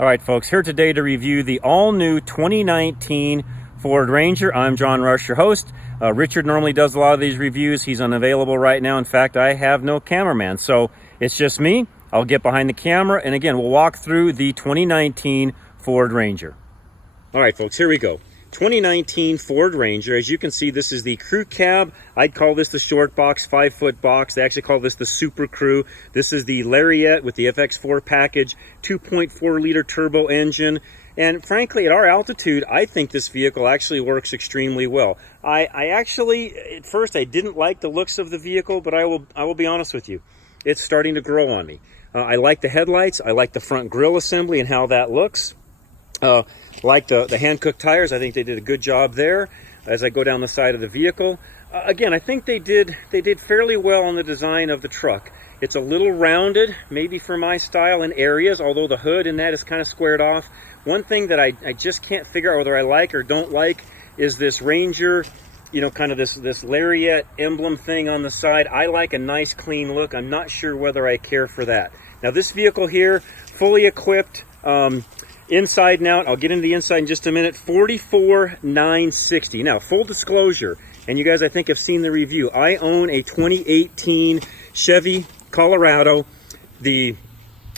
All right, folks, here today to review the all-new 2019 Ford Ranger. I'm John Rush, your host. Richard normally does a lot of these reviews. He's unavailable right now. In fact, I have no cameraman, so it's just me. I'll get behind the camera, and again, we'll walk through the 2019 Ford Ranger. All right, folks, here we go. 2019 Ford Ranger. As you can see, this is the crew cab. I'd call this the short box, 5-foot box. They actually call this the Super Crew. This is the Lariat with the FX4 package, 2.4 liter turbo engine. And frankly, at our altitude, I think this vehicle actually works extremely well. I actually, at first, I didn't like the looks of the vehicle, but I will be honest with you. It's starting to grow on me. I like the headlights. I like the front grille assembly and how that looks. Like the hand-cooked tires, I think they did a good job there as I go down the side of the vehicle. Again, I think they did fairly well on the design of the truck. It's a little rounded, maybe for my style in areas, although the hood and that is kind of squared off. One thing that I just can't figure out whether I like or don't like is this Ranger, you know, kind of this Lariat emblem thing on the side. I like a nice clean look. I'm not sure whether I care for that. Now this vehicle here, fully equipped, inside and out, I'll get into the inside in just a minute, $44,960. Now, full disclosure, and you guys I think have seen the review, I own a 2018 Chevy Colorado, the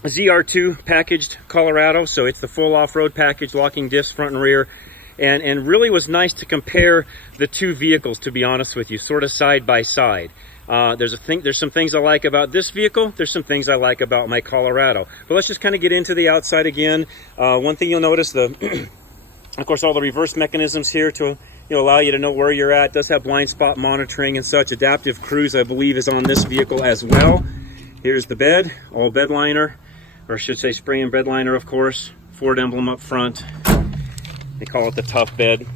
ZR2 packaged Colorado, so it's the full off-road package, locking diffs front and rear, and really was nice to compare the two vehicles, to be honest with you, sort of side by side. There's some things I like about this vehicle. There's some things I like about my Colorado. But let's just kind of get into the outside again. One thing you'll notice, of course, all the reverse mechanisms here to allow you to know where you're at. It does have blind spot monitoring and such. Adaptive cruise, I believe, is on this vehicle as well. Here's the bed, all bed liner, or I should say spray and bed liner, of course. Ford emblem up front. They call it the tough bed.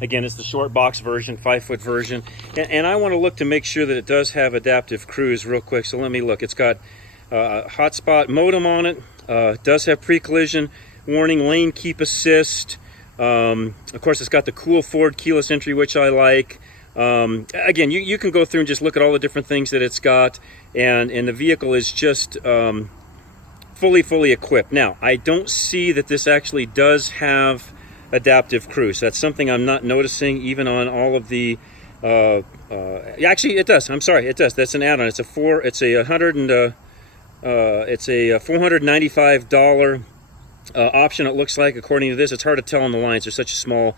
Again, it's the short box version, 5-foot version. And I want to look to make sure that it does have adaptive cruise real quick. So let me look. It's got a hotspot modem on it. It does have pre-collision warning, lane keep assist. Of course, it's got the cool Ford keyless entry, which I like. Again, you can go through and just look at all the different things that it's got. And the vehicle is just fully equipped. Now, I don't see that this actually does have adaptive cruise. That's something I'm not noticing even on all of the actually it does. I'm sorry, it does. That's an add-on. It's a $495 option, it looks like, according to this. It's hard to tell on the lines. There's such a small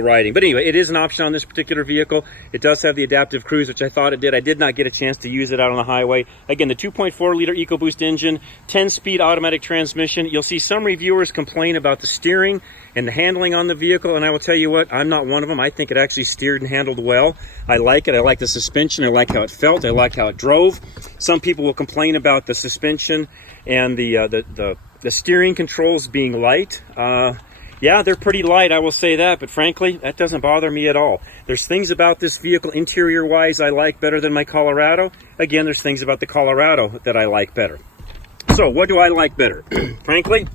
writing. But anyway, it is an option on this particular vehicle. It does have the adaptive cruise, which I thought it did. I did not get a chance to use it out on the highway. Again, the 2.4 liter EcoBoost engine, 10-speed automatic transmission. You'll see some reviewers complain about the steering and the handling on the vehicle, and I will tell you what, I'm not one of them. I think it actually steered and handled well. I like it. I like the suspension. I like how it felt. I like how it drove. Some people will complain about the suspension and the steering controls being light. Yeah, they're pretty light, I will say that, but frankly, that doesn't bother me at all. There's things about this vehicle, interior-wise, I like better than my Colorado. Again, there's things about the Colorado that I like better. So, what do I like better? Frankly,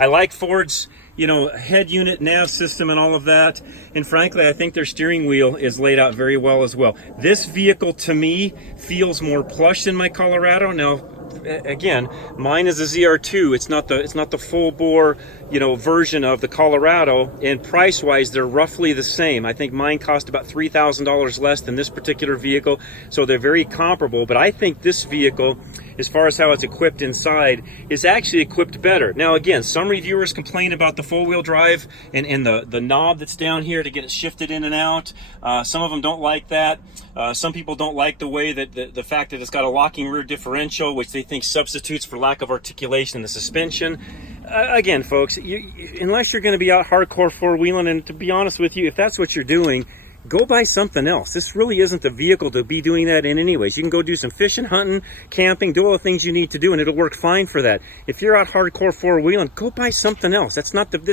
I like Ford's, head unit, nav system, and all of that. And frankly, I think their steering wheel is laid out very well as well. This vehicle, to me, feels more plush than my Colorado. Now, again, mine is a ZR2. It's not the full bore, version of the Colorado. And price wise, they're roughly the same. I think mine cost about $3,000 less than this particular vehicle, so they're very comparable. But I think this vehicle, as far as how it's equipped inside, is actually equipped better. Now, again, some reviewers complain about the four-wheel drive and the knob that's down here to get it shifted in and out. Some of them don't like that. Some people don't like the way that the fact that it's got a locking rear differential, which they think substitutes for lack of articulation in the suspension. Again, folks, unless you're going to be out hardcore four-wheeling, and to be honest with you, if that's what you're doing, go buy something else. This really isn't the vehicle to be doing that in anyways. You can go do some fishing, hunting, camping, do all the things you need to do, and it'll work fine for that. If you're out hardcore four-wheeling, go buy something else. This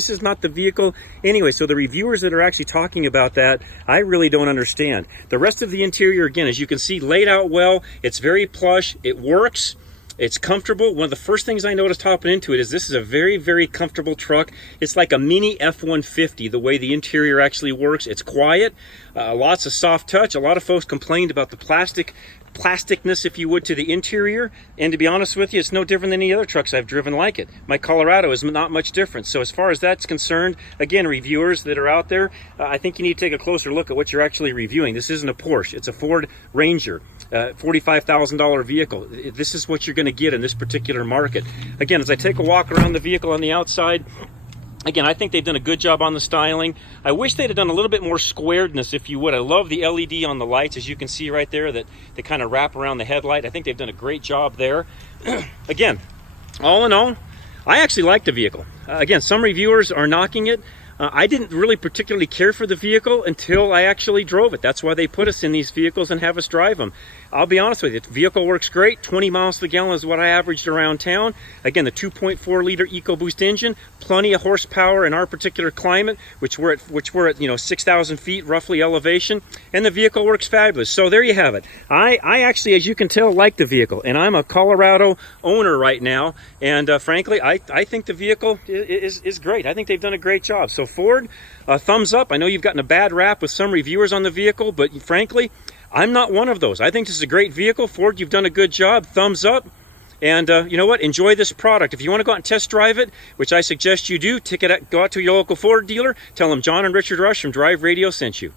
is not the vehicle anyway. So the reviewers that are actually talking about that, I really don't understand. The rest of the interior, again, as you can see, laid out well. It's very plush. It works. It's comfortable. One of the first things I noticed hopping into it is this is a very, very comfortable truck. It's like a mini F-150, the way the interior actually works. It's quiet, lots of soft touch. A lot of folks complained about the plastic plasticness, if you would, to the interior. And to be honest with you, it's no different than any other trucks I've driven like it. My Colorado is not much different. So as far as that's concerned, again, reviewers that are out there, I think you need to take a closer look at what you're actually reviewing. This isn't a Porsche. It's a Ford Ranger, $45,000 vehicle. This is what you're going to get in this particular market. Again, as I take a walk around the vehicle on the outside, again, I think they've done a good job on the styling. I wish they'd have done a little bit more squaredness, if you would. I love the LED on the lights, as you can see right there, that they kind of wrap around the headlight. I think they've done a great job there. Again, all in all, I actually like the vehicle. Again, some reviewers are knocking it. I didn't really particularly care for the vehicle until I actually drove it. That's why they put us in these vehicles and have us drive them. I'll be honest with you, the vehicle works great. 20 miles per gallon is what I averaged around town. Again, the 2.4 liter EcoBoost engine, plenty of horsepower in our particular climate, which we're at 6,000 feet roughly elevation, and the vehicle works fabulous. So there you have it. I actually, as you can tell, like the vehicle, and I'm a Colorado owner right now, and frankly, I think the vehicle is great. I think they've done a great job. So Ford, thumbs up. I know you've gotten a bad rap with some reviewers on the vehicle, but frankly, I'm not one of those. I think this is a great vehicle. Ford, you've done a good job. Thumbs up. And you know what? Enjoy this product. If you want to go out and test drive it, which I suggest you do, go out to your local Ford dealer. Tell them John and Richard Rush from Drive Radio sent you.